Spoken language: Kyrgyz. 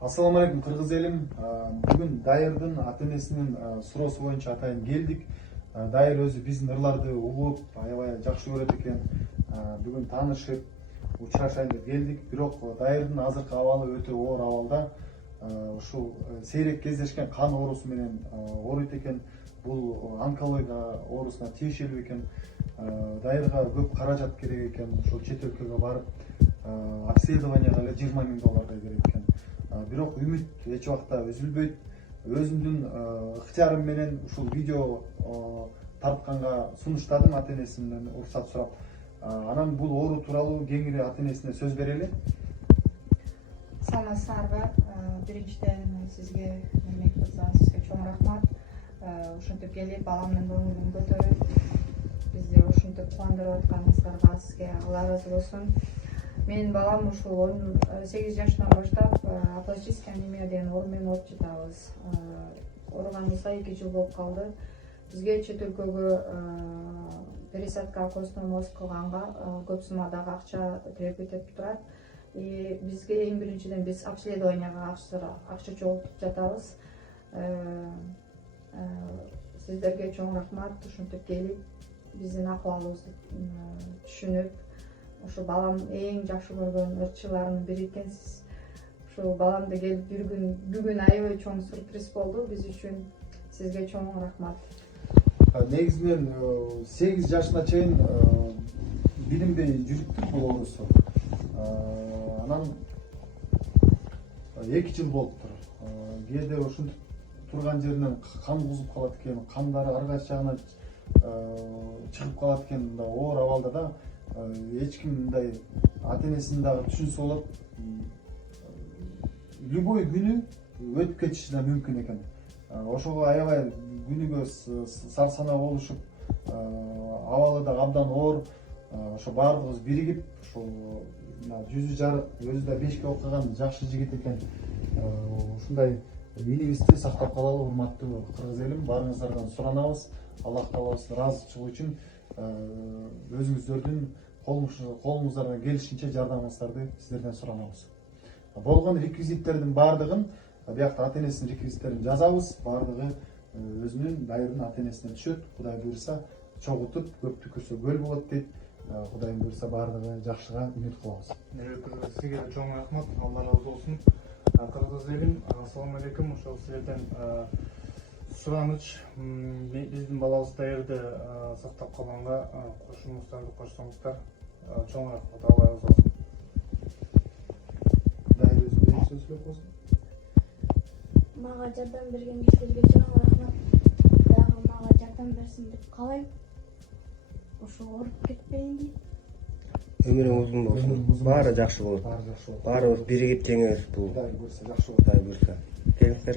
Assalamu алейкум кыргыз элим. Бүгүн Дайырдын ата энесинин суроосу боюнча атайын келдик. Дайыр өзү биздин ырларды угуп, аябай жакшы көрөт экен. Бүгүн таанышып, учурашайын деп келдик. Бирок Дайырдын азыркы абалы өтө оор абалда. Ушул сейрек кездешкен кан оорусу менен ооруйт экен. Бул онкология оорусуна тиешелүү экен. Дайырга көп каражат керек экен. Ушул чет өлкөгө барып обследованияга эле $20,000 керек экен. Бирок үмүт эч убакта үзүлбөйт. Өзүмдүн ыктыярым менен ушул видео тартканга сунуштадым ата энесинен уруксат сурап. Анан бул оору тууралуу кеңири ата энесине сөз берели. Саламатсыздарбы? Биринчиден сизге Мемлекет мырза, сизге чоң рахмат. Ушинтип келип баламдын көңүлүн көтөрүп, бизди ушинтип кубандырып атканыңыздарга сизге Алла ыраазы болсун. Менин балам ушул 18 жашынан баштап апластическая анемия деген оору менен ооруп жатабыз. Ооруганыбызга 2 жыл болуп калды. Бизге чет өлкөгө пересадка костный мозг кылганга көп суммадагы акча требует этип турат. Бизге эң биринчиден биз обследованияга акча чогултуп жатабыз. Сиздерге чоң рахмат, ушинтип келип биздин акыбалыбызды түшүнүп, ошо балам эң жакшы көргөн ырчыларынын бири экенсиз. Ошо баламды келип бүгүн аябай чоң сюрприз болду биз үчүн. Сизге чоң рахмат. Негизинен 8 жашына чейин билинбей жүрүптүр бул оорусу. Анан 2 жыл болуптур. Кээде ушинтип турган жеринен кан кузуп калат экен, кандары ар кайсы жагына чыгып калат экен. Мындай оор абалда да эч ким мындай ата энесин дагы түшүнсө болот. Любой күнү өтүп кетиши да мүмкүн экен. Ошого аябай күнүгө сарсанаа болушуп, абалы да абдан оор. Ошо баардыгыбыз биригип, ушул жүзү жарык, өзү да 5 окуган жакшы жигит экен. Ушундай элибизди сактап калалы, урматтуу кыргыз элим. Баарыңыздардан суранабыз. Аллах таала ыраазычылыгы үчүн өзүңүздөрдүн колуңуздардан келишинче жардамыңыздарды сиздерден суранабыз. Болгон реквизиттердин баардыгын биякта ата энесинин реквизиттерин жазабыз. Баардыгы өзүнүн Дайырдын ата энесине түшөт. Кудай буйрса чогултуп, көп түкүрсө көл болот дейт. Кудай буйрса баардыгы жакшыга үмүт кылабыз. Сизге чоң рахмат, Алла ыраазы болсун. Кыргыз элим, ассаламу алейкум. Ошол сиздерден сураныч, биздин балабыз Дайырды сактап калганга кошумуздарды кошсоңуздар чоң рахмат, Алла ыраазы болсун. Дайыр өзү менен сөз сөйлөп койсун. Мага жардам берген кишилерге чоң рахмат. Дагы мага жардам берсин деп каалайм. Ошо ооруп кетпейин дейт. Өмүрүң узун болсун. Баары жакшы болот. Баарыбыз биригип теңебиз бул. Кудай буйрса жакшы болот. Кудай буйрса. Келиңиздер.